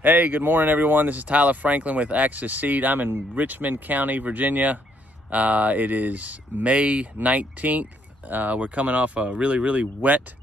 Hey, good morning, everyone. This is Tyler Franklin with Axis Seed. I'm in Richmond County, Virginia. It is May 19th. We're coming off a really wet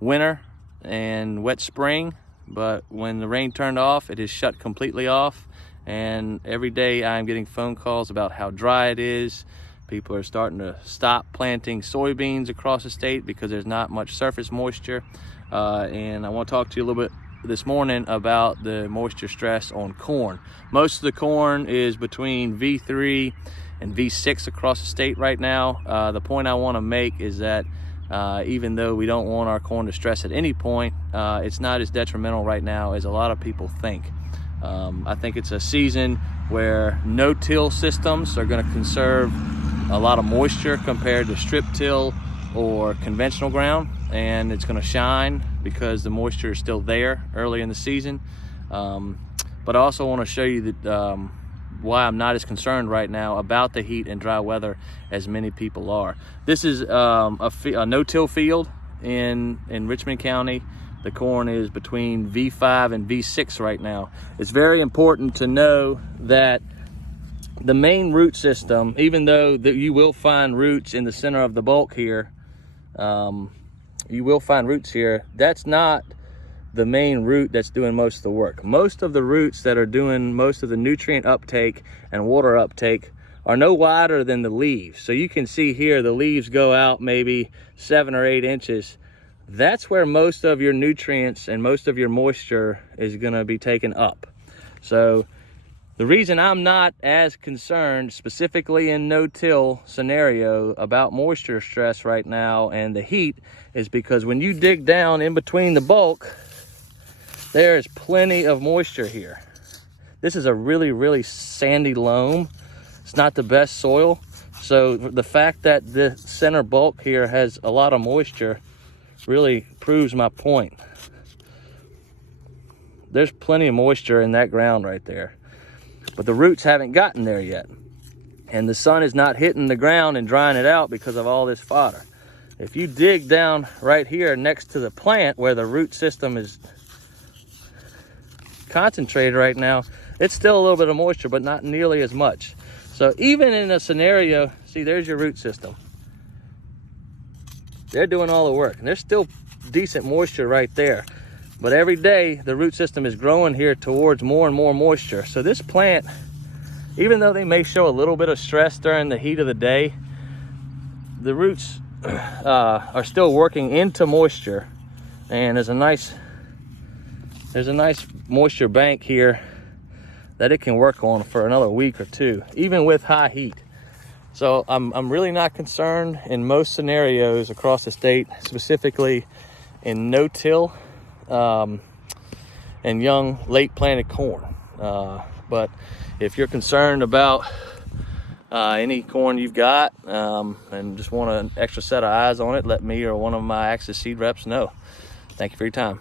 winter and wet spring, but when the rain turned off, it is shut completely off. And every day I'm getting phone calls about how dry it is. People are starting to stop planting soybeans across the state because there's not much surface moisture. And I want to talk to you a little bit this morning about the moisture stress on corn. Most of the corn is between V3 and V6 across the state right now. The point I want to make is that even though we don't want our corn to stress at any point, it's not as detrimental right now as a lot of people think. I think it's a season where no-till systems are going to conserve a lot of moisture compared to strip till or conventional ground, and it's going to shine because the moisture is still there early in the season. But I also want to show you that why I'm not as concerned right now about the heat and dry weather as many people are. This is a no-till field in Richmond County. The corn is between V5 and V6 right now. It's very important to know that the main root system, even though you will find roots in the center of the bulk here, you will find roots here, that's not the main root that's doing most of the work. Most of the roots that are doing most of the nutrient uptake and water uptake are no wider than the leaves. So you can see here the leaves go out maybe 7 or 8 inches. That's where most of your nutrients and most of your moisture is going to be taken up. So the reason I'm not as concerned specifically in no-till scenario about moisture stress right now and the heat is because when you dig down in between the bulk, there is plenty of moisture here. This is a really sandy loam. It's not the best soil. So the fact that the center bulk here has a lot of moisture really proves my point. There's plenty of moisture in that ground right there, but the roots haven't gotten there yet. And the sun is not hitting the ground and drying it out because of all this fodder. If you dig down right here next to the plant where the root system is concentrated right now, it's still a little bit of moisture, but not nearly as much. So even in a scenario, see, there's your root system. They're doing all the work, and there's still decent moisture right there. But every day, the root system is growing here towards more and more moisture. So this plant, even though they may show a little bit of stress during the heat of the day, the roots are still working into moisture. And there's a nice moisture bank here that it can work on for another week or two, even with high heat. So I'm really not concerned in most scenarios across the state, specifically in no-till and young late planted corn. But if you're concerned about any corn you've got and just want an extra set of eyes on it, let me or one of my Axis Seed reps know. Thank you for your time.